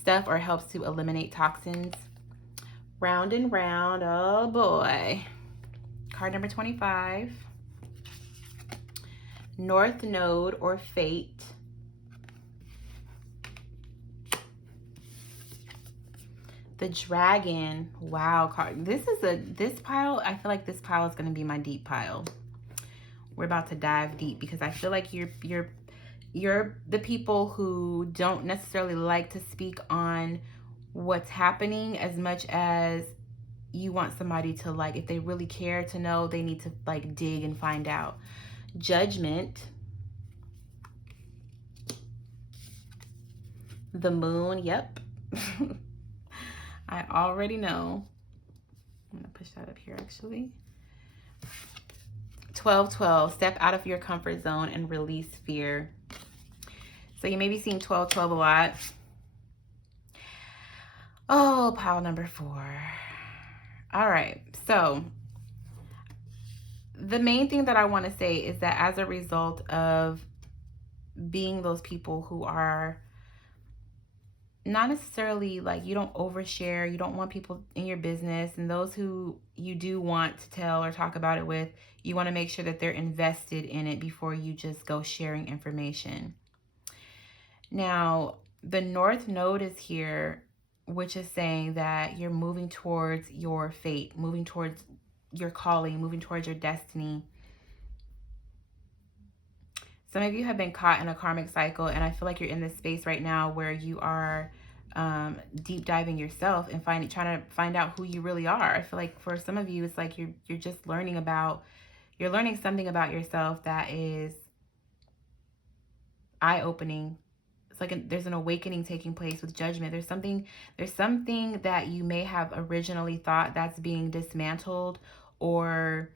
stuff, or helps to eliminate toxins. Round and round, oh boy. Card number 25. North Node or Fate. The Dragon. Wow, card. This pile, I feel like this pile is going to be my deep pile. We're about to dive deep because I feel like you're the people who don't necessarily like to speak on what's happening as much as you want somebody to, like, if they really care to know, they need to like dig and find out. Judgment. The Moon. Yep. I already know. I'm gonna push that up here actually. 12-12. Step out of your comfort zone and release fear. So you may be seeing 12-12 a lot. Oh, pile number 4. All right. So the main thing that I want to say is that as a result of being those people who are not necessarily like, you don't overshare, you don't want people in your business, and those who you do want to tell or talk about it with, you want to make sure that they're invested in it before you just go sharing information. Now, the North Node is here, which is saying that you're moving towards your fate, moving towards your calling, moving towards your destiny. Some of you have been caught in a karmic cycle, and I feel like you're in this space right now where you are deep diving yourself and trying to find out who you really are. I feel like for some of you, it's like you're just learning something about yourself that is eye-opening. It's like there's an awakening taking place with Judgment. There's something that you may have originally thought that's being dismantled, or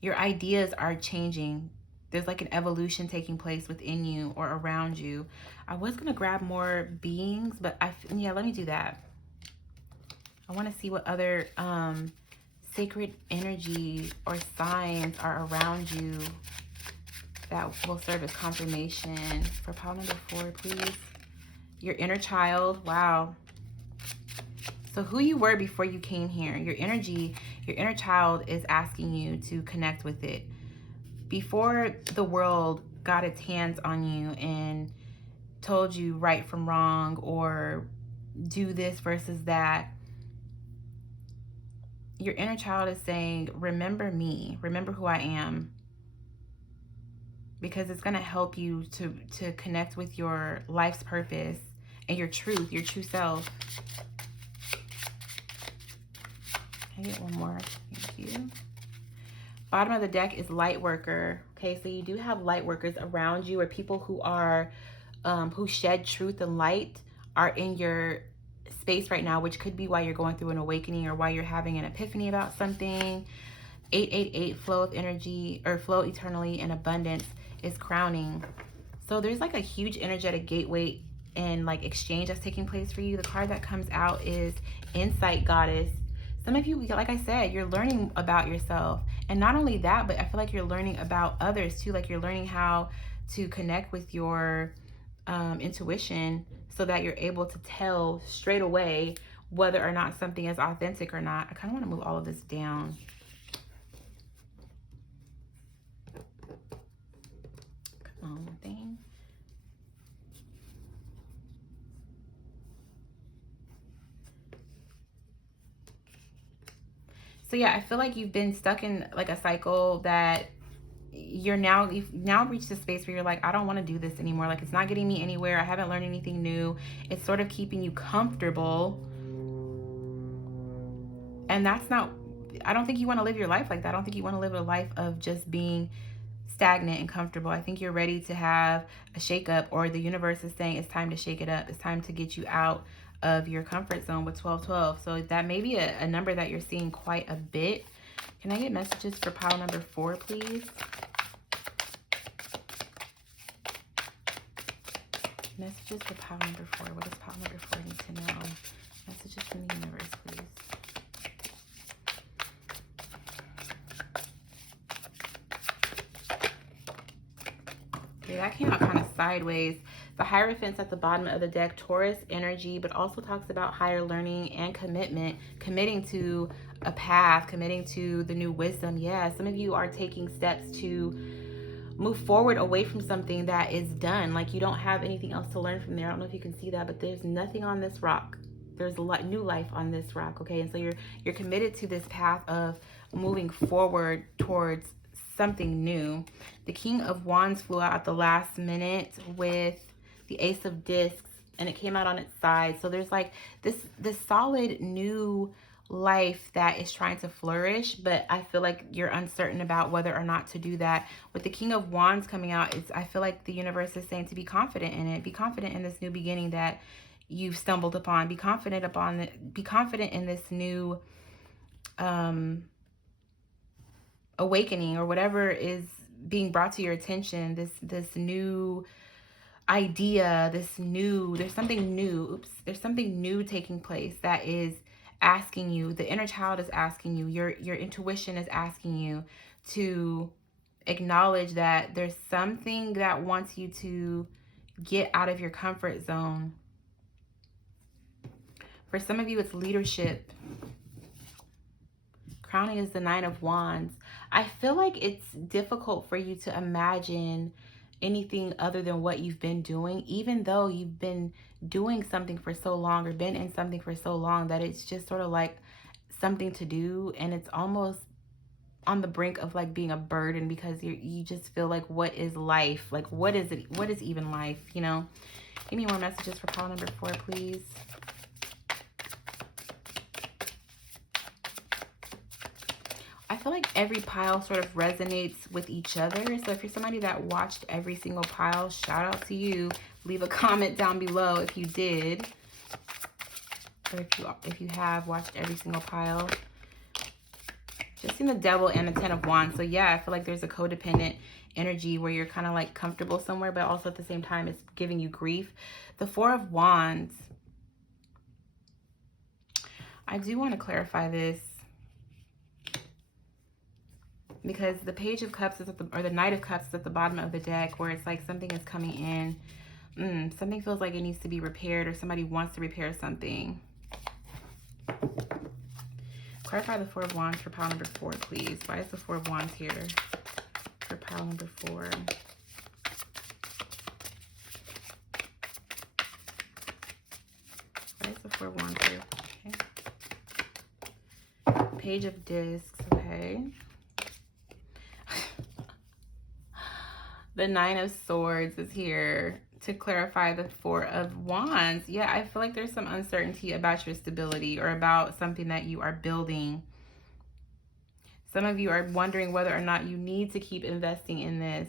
your ideas are changing. There's like an evolution taking place within you or around you. I was going to grab more beings, but yeah, let me do that. I want to see what other sacred energy or signs are around you that will serve as confirmation. For pile number 4, please. Your inner child. Wow. So who you were before you came here, your energy, your inner child is asking you to connect with it. Before the world got its hands on you and told you right from wrong, or do this versus that, your inner child is saying, remember me, remember who I am. Because it's going to help you to connect with your life's purpose and your true self. Can I get one more? Thank you. Bottom of the deck is light worker. Okay, so you do have light workers around you, or people who are who shed truth and light are in your space right now, which could be why you're going through an awakening or why you're having an epiphany about something. 888, flow of energy, or flow eternally in abundance, is crowning. So there's like a huge energetic gateway and like exchange that's taking place for you. The card that comes out is Insight Goddess. Some of you, like I said, you're learning about yourself. And not only that, but I feel like you're learning about others too. Like you're learning how to connect with your intuition so that you're able to tell straight away whether or not something is authentic or not. I kind of want to move all of this down. Come on, thing. So yeah, I feel like you've been stuck in like a cycle that you've now reached a space where you're like, I don't want to do this anymore. Like, it's not getting me anywhere. I haven't learned anything new. It's sort of keeping you comfortable. And that's not I don't think you want to live your life like that. I don't think you want to live a life of just being stagnant and comfortable. I think you're ready to have a shakeup, or the universe is saying it's time to shake it up. It's time to get you out of your comfort zone with 1212. So that may be a number that you're seeing quite a bit. Can I get messages for pile number 4, please? Messages for pile number 4. What does pile number 4 need to know? Messages from the universe, please. Okay, that came out kind of sideways. The Hierophant's at the bottom of the deck, Taurus energy, but also talks about higher learning and commitment, committing to a path, committing to the new wisdom. Yeah, some of you are taking steps to move forward away from something that is done. Like you don't have anything else to learn from there. I don't know if you can see that, but there's nothing on this rock. There's a lot new life on this rock, okay? And so you're committed to this path of moving forward towards something new. The King of Wands flew out at the last minute with the Ace of Discs, and it came out on its side. So there's like this solid new life that is trying to flourish, but I feel like you're uncertain about whether or not to do that. With the King of Wands coming out, I feel like the universe is saying to be confident in it. Be confident in this new beginning that you've stumbled upon. Be confident in this new awakening, or whatever is being brought to your attention. This new idea, there's something new. There's something new taking place that is asking you, the inner child is asking you, your intuition is asking you to acknowledge that there's something that wants you to get out of your comfort zone. For some of you, it's leadership. Crowning is the Nine of Wands. I feel like it's difficult for you to imagine anything other than what you've been doing, even though you've been doing something for so long, or been in something for so long, that it's just sort of like something to do, and it's almost on the brink of like being a burden, because you just feel like, what is life? Like, what is it? What is even life? You know? Give me more messages for pile number 4, please. I feel like every pile sort of resonates with each other. So if you're somebody that watched every single pile, shout out to you. Leave a comment down below if you did, or if you have watched every single pile. Just seen the Devil and the Ten of Wands. So yeah, I feel like there's a codependent energy where you're kind of like comfortable somewhere, but also at the same time it's giving you grief. The Four of Wands. I do want to clarify this, because the Page of Cups is or the Knight of Cups is at the bottom of the deck, where it's like something is coming in. Something feels like it needs to be repaired, or somebody wants to repair something. Clarify the Four of Wands for pile number 4, please. Why is the Four of Wands here for pile number 4? Why is the Four of Wands here? Okay. Page of Discs, okay. The Nine of Swords is here to clarify the Four of Wands. Yeah, I feel like there's some uncertainty about your stability, or about something that you are building. Some of you are wondering whether or not you need to keep investing in this.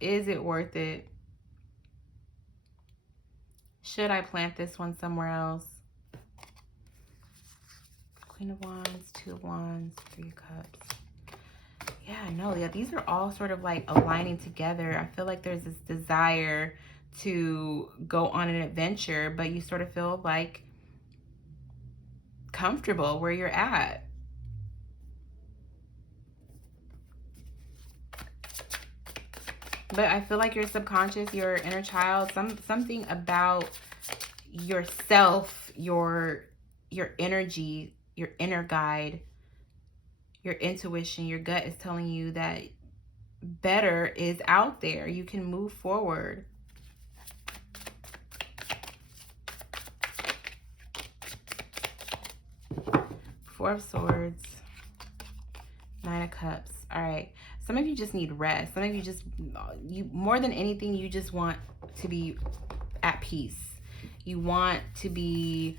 Is it worth it? Should I plant this one somewhere else? Queen of Wands, Two of Wands, Three of Cups. Yeah, no, yeah, these are all sort of like aligning together. I feel like there's this desire to go on an adventure, but you sort of feel like comfortable where you're at. But I feel like your subconscious, your inner child, something about yourself, your energy, your inner guide, your intuition, your gut is telling you that better is out there. You can move forward. Four of Swords, Nine of Cups. All right. Some of you just need rest. Some of you more than anything, you just want to be at peace. You want to be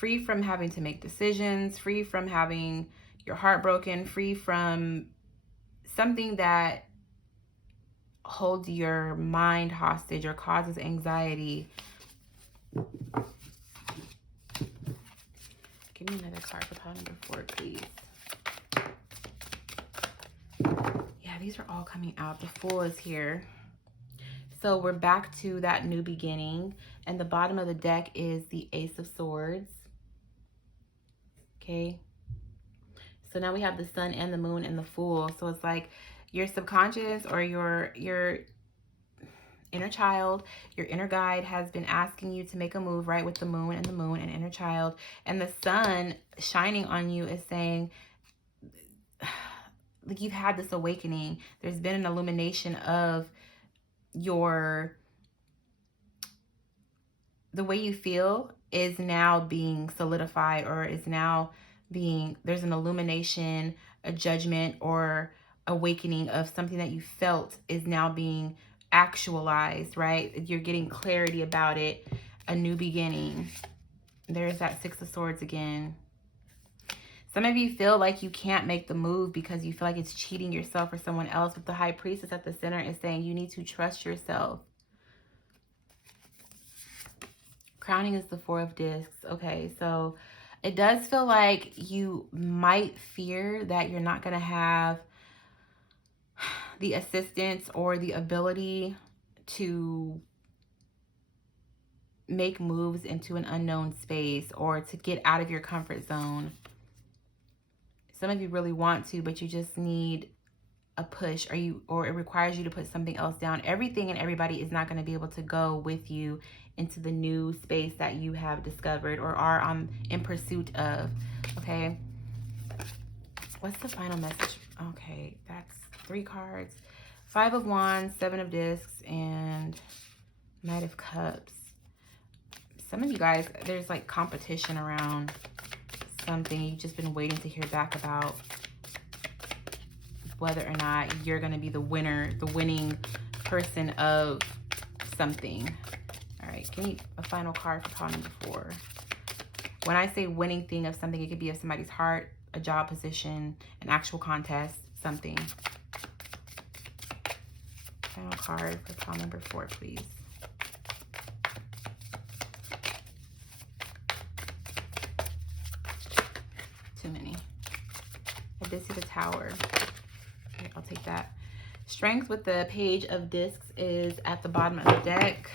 free from having to make decisions, free from having your heart broken, free from something that holds your mind hostage or causes anxiety. Give me another card for pile number 4, please. Yeah, these are all coming out. The Fool is here. So we're back to that new beginning. And the bottom of the deck is the Ace of Swords. Okay. So now we have the Sun and the Moon and the Fool. So it's like your subconscious or your inner child, your inner guide has been asking you to make a move, right? With the Moon and inner child. And the Sun shining on you is saying, like, you've had this awakening. There's been an illumination of the way you feel is now being solidified, or is now being, there's an illumination, a judgment, or awakening of something that you felt is now being actualized, right? You're getting clarity about it, a new beginning. There's that Six of Swords again. Some of you feel like you can't make the move because you feel like it's cheating yourself or someone else, but the High Priestess at the center is saying you need to trust yourself. Crowning is the Four of Discs. Okay, so it does feel like you might fear that you're not going to have the assistance or the ability to make moves into an unknown space or to get out of your comfort zone. Some of you really want to, but you just need a push, or it requires you to put something else down. Everything and everybody is not going to be able to go with you into the new space that you have discovered or are in pursuit of. Okay, what's the final message? Okay, that's 3 cards. 5 of Wands, 7 of Discs, and Knight of Cups. Some of you guys, there's like competition around something. You've just been waiting to hear back about whether or not you're going to be the winner, the winning person of something. All right, give me a final card for pile number 4. When I say winning thing of something, it could be of somebody's heart, a job position, an actual contest, something. Final card for pile number 4, please. Too many. I did see the Tower. Okay, I'll take that. Strength with the Page of Discs is at the bottom of the deck.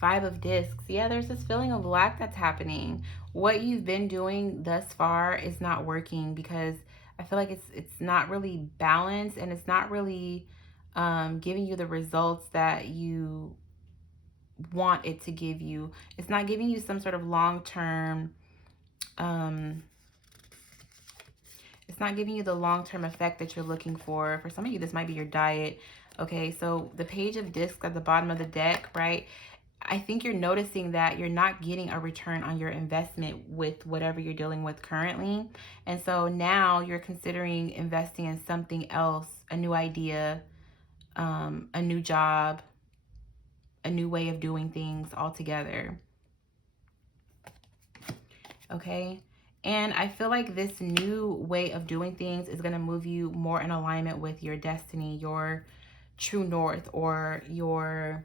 5 of Discs. Yeah, there's this feeling of lack that's happening. What you've been doing thus far is not working because I feel like it's not really balanced, and it's not really giving you the results that you want it to give you. It's not giving you some sort of long-term it's not giving you the long-term effect that you're looking for. For some of you, this might be your diet. Okay, so the Page of Discs at the bottom of the deck, right? I think you're noticing that you're not getting a return on your investment with whatever you're dealing with currently. And so now you're considering investing in something else, a new idea, a new job, a new way of doing things altogether. Okay? And I feel like this new way of doing things is going to move you more in alignment with your destiny, your true north, or your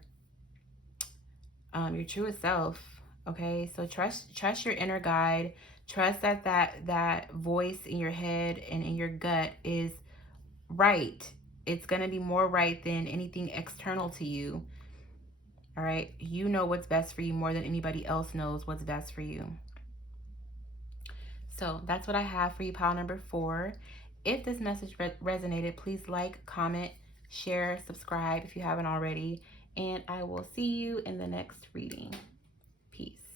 truest self. Okay, so trust your inner guide. Trust that voice in your head and in your gut is right. It's going to be more right than anything external to you. All right, you know what's best for you more than anybody else knows what's best for you. So that's what I have for you, pile number 4. If this message resonated, please like, comment, share, subscribe if you haven't already. And I will see you in the next reading. Peace.